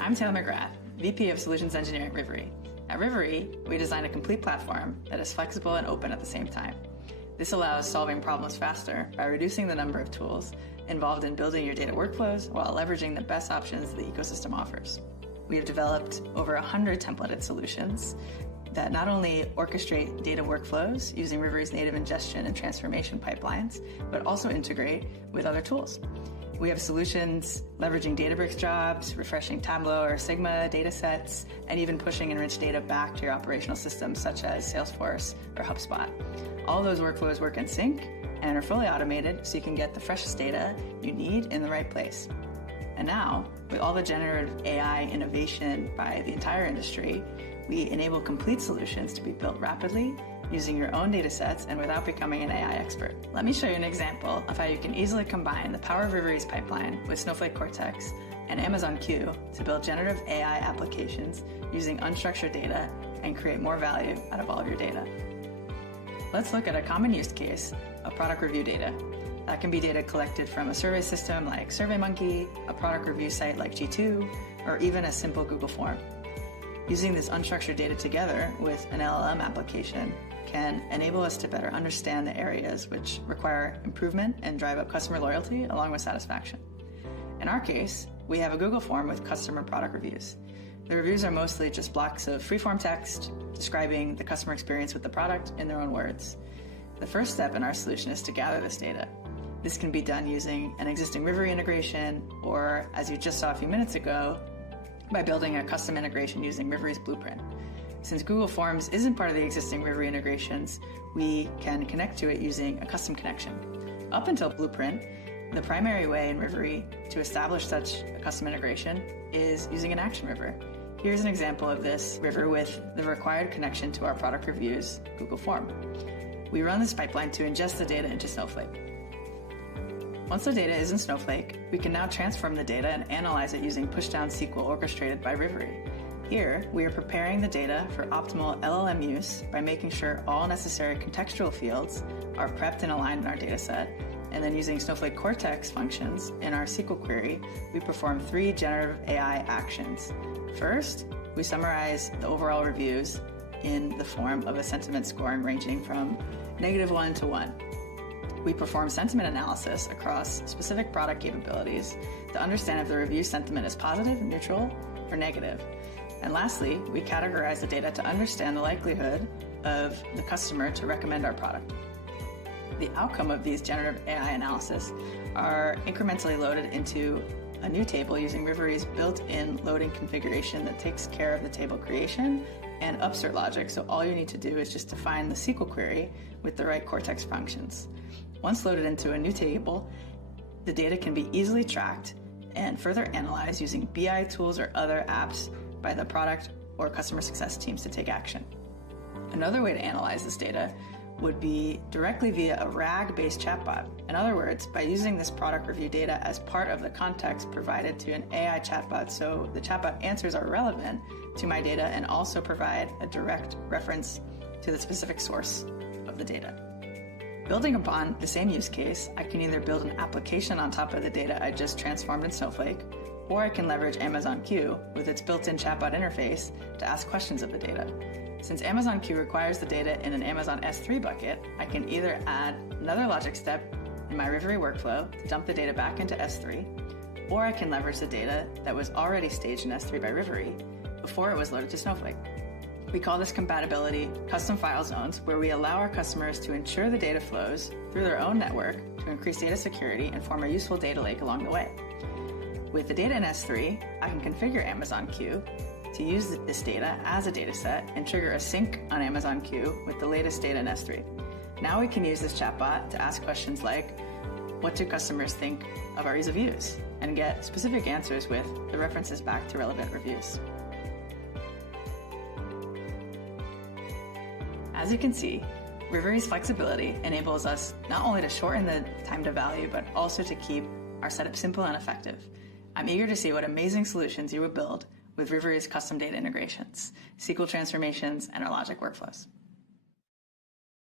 I'm Taylor McGrath, VP of Solutions Engineering at Rivery. At Rivery, we design a complete platform that is flexible and open at the same time. This allows solving problems faster by reducing the number of tools involved in building your data workflows while leveraging the best options the ecosystem offers. We have developed over 100 templated solutions that not only orchestrate data workflows using Rivery's native ingestion and transformation pipelines, but also integrate with other tools. We have solutions leveraging Databricks jobs, refreshing Tableau or Sigma data sets, and even pushing enriched data back to your operational systems such as Salesforce or HubSpot. All those workflows work in sync and are fully automated so you can get the freshest data you need in the right place. And now, with all the generative AI innovation by the entire industry, we enable complete solutions to be built rapidly using your own data sets and without becoming an AI expert. Let me show you an example of how you can easily combine the power of Rivery's pipeline with Snowflake Cortex and Amazon Q to build generative AI applications using unstructured data and create more value out of all of your data. Let's look at a common use case of product review data. That can be data collected from a survey system like SurveyMonkey, a product review site like G2, or even a simple Google form. Using this unstructured data together with an LLM application can enable us to better understand the areas which require improvement and drive up customer loyalty along with satisfaction. In our case, we have a Google form with customer product reviews. The reviews are mostly just blocks of free-form text describing the customer experience with the product in their own words. The first step in our solution is to gather this data. This can be done using an existing Rivery integration, or as you just saw a few minutes ago, by building a custom integration using Rivery's blueprint. Since Google Forms isn't part of the existing Rivery integrations, we can connect to it using a custom connection. Up until Blueprint, the primary way in Rivery to establish such a custom integration is using an action river. Here's an example of this river with the required connection to our product reviews Google form. We run this pipeline to ingest the data into Snowflake. Once the data is in Snowflake, we can now transform the data and analyze it using pushdown SQL orchestrated by Rivery. Here, we are preparing the data for optimal LLM use by making sure all necessary contextual fields are prepped and aligned in our dataset, and then using Snowflake Cortex functions in our SQL query, we perform 3 generative AI actions. First, we summarize the overall reviews in the form of a sentiment scoring ranging from -1 to 1. We perform sentiment analysis across specific product capabilities to understand if the review sentiment is positive, neutral, or negative. And lastly, we categorize the data to understand the likelihood of the customer to recommend our product. The outcome of these generative AI analysis are incrementally loaded into a new table using Rivery's built-in loading configuration that takes care of the table creation and upsert logic, so all you need to do is just define the SQL query with the right Cortex functions. Once loaded into a new table, the data can be easily tracked and further analyzed using BI tools or other apps by the product or customer success teams to take action. Another way to analyze this data would be directly via a RAG-based chatbot. In other words, by using this product review data as part of the context provided to an AI chatbot, so the chatbot answers are relevant to my data and also provide a direct reference to the specific source of the data. Building upon the same use case, I can either build an application on top of the data I just transformed in Snowflake, or I can leverage Amazon Q with its built-in chatbot interface to ask questions of the data. Since Amazon Q requires the data in an Amazon S3 bucket, I can either add another logic step in my Rivery workflow to dump the data back into S3, or I can leverage the data that was already staged in S3 by Rivery before it was loaded to Snowflake. We call this compatibility custom file zones, where we allow our customers to ensure the data flows through their own network to increase data security and form a useful data lake along the way. With the data in S3, I can configure Amazon Q to use this data as a data set and trigger a sync on Amazon Q with the latest data in S3. Now we can use this chatbot to ask questions like, what do customers think of our ease of use? And get specific answers with the references back to relevant reviews. As you can see, Rivery's flexibility enables us not only to shorten the time to value, but also to keep our setup simple and effective. I'm eager to see what amazing solutions you will build with Rivery's custom data integrations, SQL transformations, and our logic workflows.